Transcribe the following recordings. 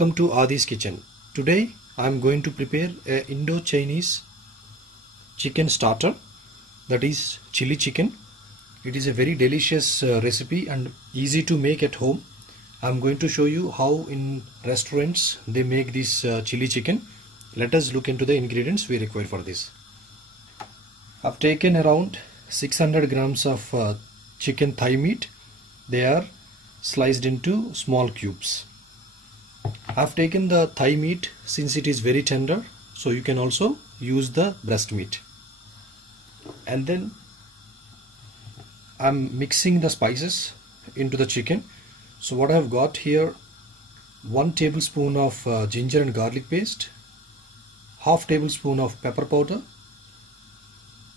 Welcome to Adi's kitchen. Today I am going to prepare a Indo-Chinese chicken starter, that is chili chicken. It is a very delicious recipe and easy to make at home. I am going to show you how in restaurants they make this chili chicken. Let us look into the ingredients we require for this. I have taken around 600 grams of chicken thigh meat. They are sliced into small cubes. I have taken the thigh meat since it is very tender, so you can also use the breast meat. And then I am mixing the spices into the chicken. So what I have got here, 1 tablespoon of ginger and garlic paste, half tablespoon of pepper powder,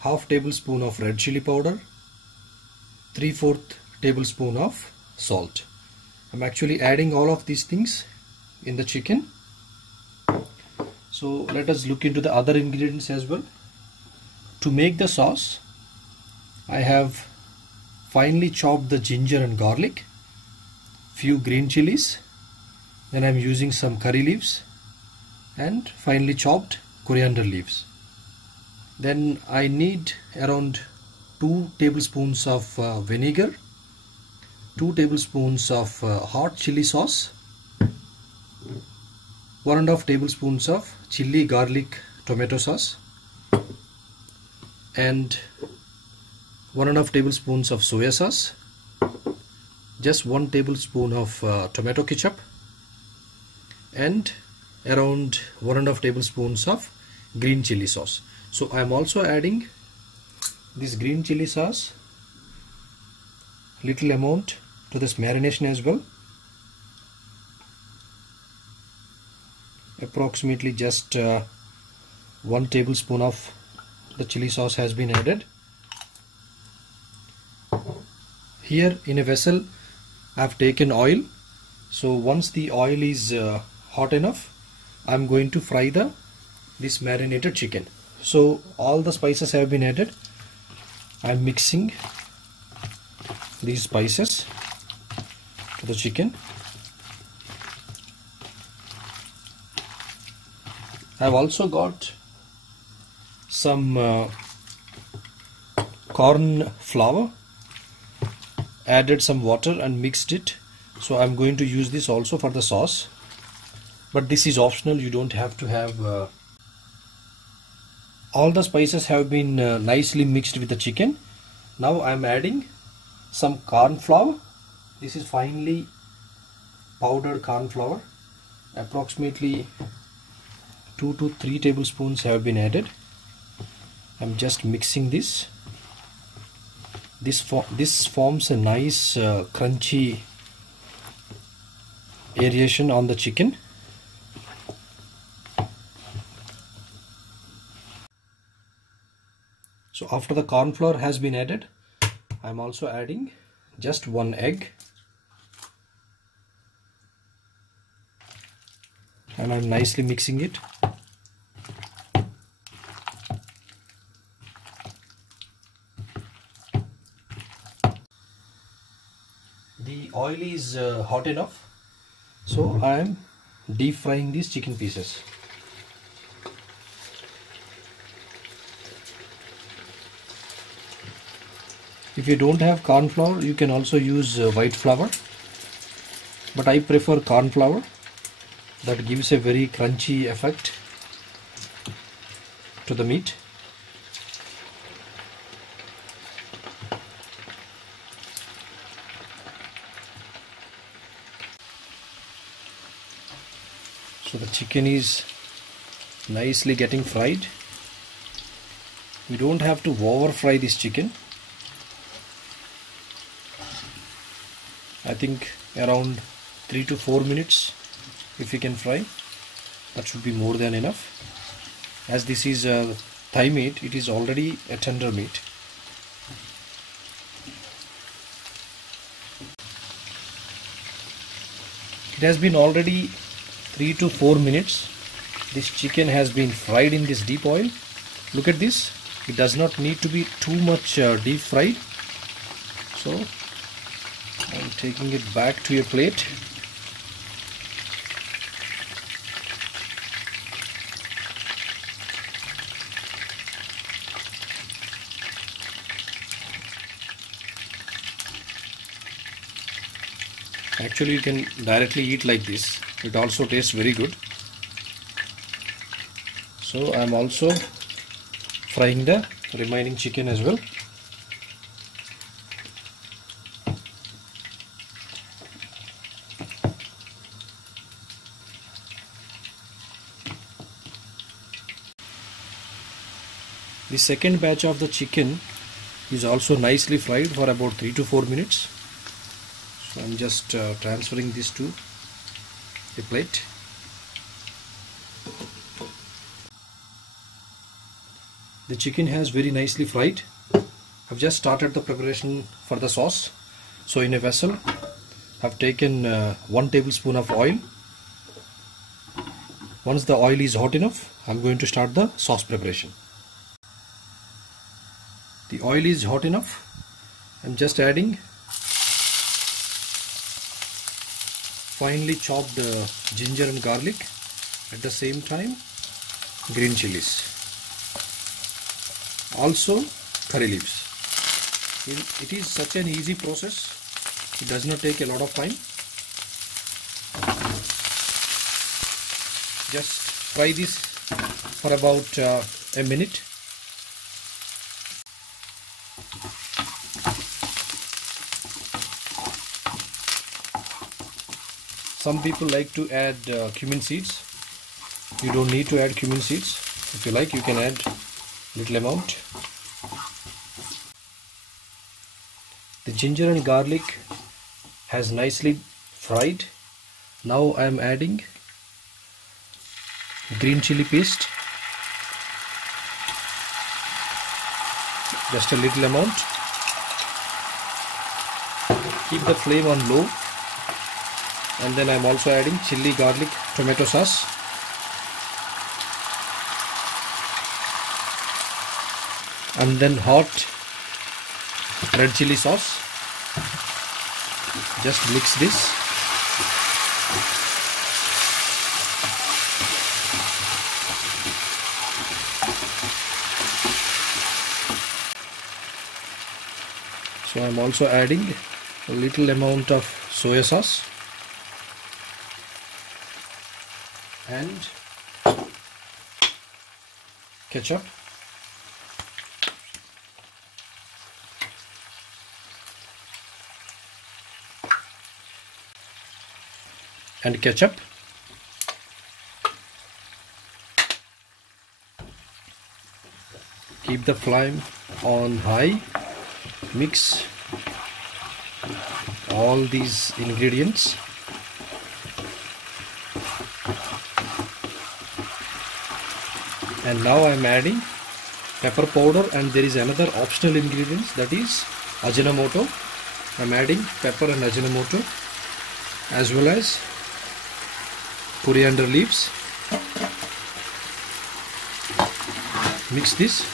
half tablespoon of red chili powder, 3/4 tablespoon of salt. I'm actually adding all of these things in the chicken. So let us look into the other ingredients as well. To make the sauce, I have finely chopped the ginger and garlic, few green chilies, then I'm using some curry leaves and finely chopped coriander leaves. Then I need around 2 tablespoons of vinegar, 2 tablespoons of hot chili sauce, 1.5 tablespoons of chili garlic tomato sauce, and 1.5 tablespoons of soya sauce, just 1 tablespoon of tomato ketchup, and around 1.5 tablespoons of green chili sauce. So I am also adding this green chili sauce, little amount to this marination as well. Approximately just 1 tablespoon of the chili sauce has been added. Here in a vessel I have taken oil. So once the oil is hot enough, I am going to fry this marinated chicken. So all the spices have been added. I am mixing these spices to the chicken. I have also got some corn flour, added some water and mixed it. So I am going to use this also for the sauce, but this is optional. You don't have to have all the spices have been nicely mixed with the chicken. Now I am adding some corn flour. This is finely powdered corn flour. Approximately 2 to 3 tablespoons have been added. I'm just mixing this. This forms a nice crunchy aeration on the chicken. So after the corn flour has been added, I'm also adding just 1 egg, and I'm nicely mixing it. The oil is hot enough, so I am deep frying these chicken pieces. If you don't have corn flour, you can also use white flour, but I prefer corn flour. That gives a very crunchy effect to the meat. So the chicken is nicely getting fried. We don't have to over fry this chicken. I think around 3 to 4 minutes if we can fry, that should be more than enough. As this is thigh meat, it is already a tender meat. It has been already 3 to 4 minutes. This chicken has been fried in this deep oil. Look at this. It does not need to be too much deep fried. So I'm taking it back to a plate. Actually, you can directly eat like this. It also tastes very good. So I am also frying the remaining chicken as well. The second batch of the chicken is also nicely fried for about 3 to 4 minutes. So I'm just transferring this to a plate. The chicken has very nicely fried. I've just started the preparation for the sauce. So in a vessel I've taken 1 tablespoon of oil. Once the oil is hot enough, I'm going to start the sauce preparation. The oil is hot enough. I'm just adding finely chopped ginger and garlic, at the same time green chilies, also curry leaves. It is such an easy process, it does not take a lot of time. Just fry this for about a minute. Some people like to add cumin seeds. You don't need to add cumin seeds. If you like, you can add little amount. The ginger and garlic has nicely fried. Now I am adding green chili paste, just a little amount. Keep the flame on low. And then I am also adding chili, garlic, tomato sauce. And then hot red chili sauce. Just mix this. So I am also adding a little amount of soya sauce and ketchup. And ketchup. Keep the flame on high. Mix all these ingredients. And now I am adding pepper powder, and there is another optional ingredient, that is Ajinomoto. I am adding pepper and Ajinomoto, as well as coriander leaves. Mix this.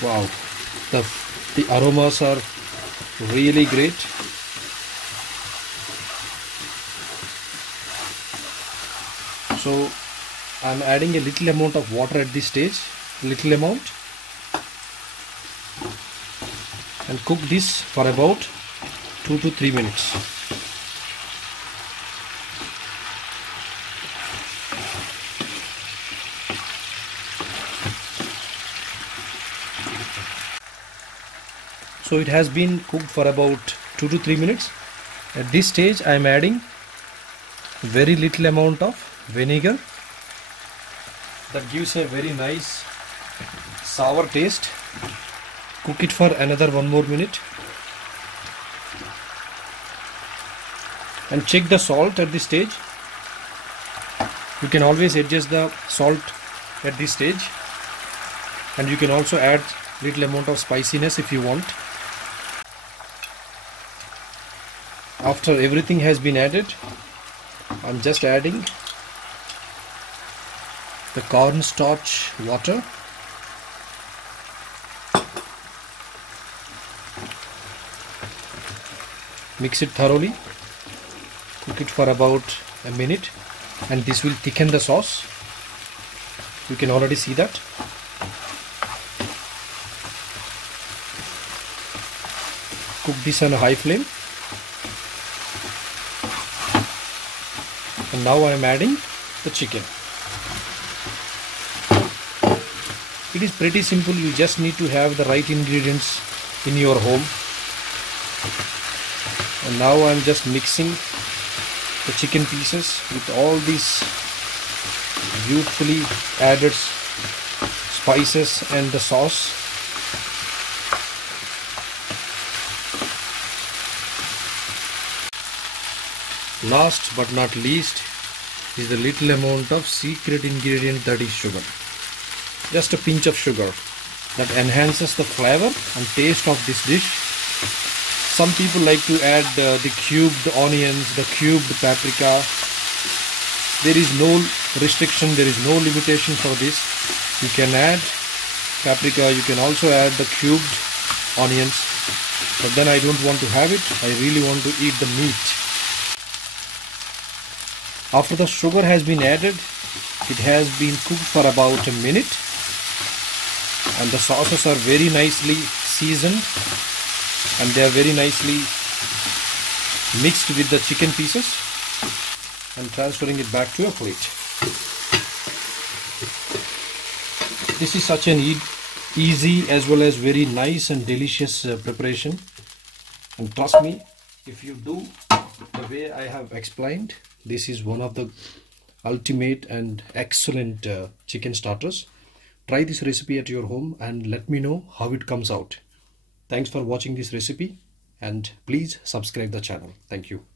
Wow, the aromas are really great. So I am adding a little amount of water at this stage, little amount, and cook this for about 2 to 3 minutes. So it has been cooked for about 2 to 3 minutes. At this stage I am adding very little amount of vinegar. That gives a very nice sour taste. Cook it for another 1 more minute. And check the salt at this stage. You can always adjust the salt at this stage. And you can also add little amount of spiciness if you want. After everything has been added, I'm just adding the cornstarch water. Mix it thoroughly. Cook it for about a minute, and this will thicken the sauce. You can already see that. Cook this on a high flame. and now I am adding the chicken. It is pretty simple. You just need to have the right ingredients in your home. And now I am just mixing the chicken pieces with all these beautifully added spices and the sauce. Last but not least is the little amount of secret ingredient, that is sugar. Just a pinch of sugar that enhances the flavor and taste of this dish. Some people like to add the cubed onions, the cubed paprika. There is no restriction, there is no limitation for this. You can add paprika, you can also add the cubed onions, but then I don't want to have it. I really want to eat the meat. After the sugar has been added, it has been cooked for about a minute, and the sauces are very nicely seasoned and they are very nicely mixed with the chicken pieces. I'm transferring it back to a plate. This is such an easy as well as very nice and delicious preparation, and trust me, if you do the way I have explained, this is one of the ultimate and excellent chicken starters. Try this recipe at your home and let me know how it comes out. Thanks for watching this recipe, and please subscribe the channel. Thank you.